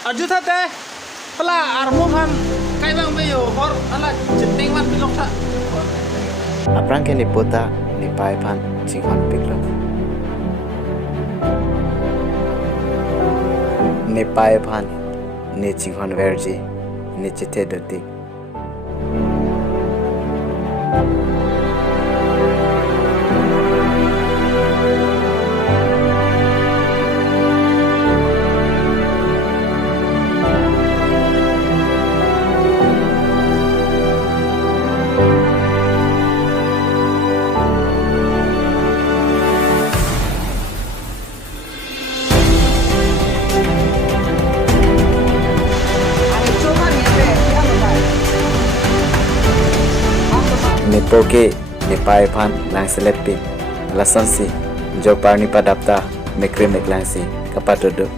Aju thate pela armu phan kai bang be yo hor ala jiteng wan bilok sa Aprang ke ni pota ni pai phan Kachinghon piklo. Ni pai phan ni Kachinghon verji ni chite dotik. Ni poke ni pai phan lang selepik lasan si jo parni padapta mekre meklang si kapatodo.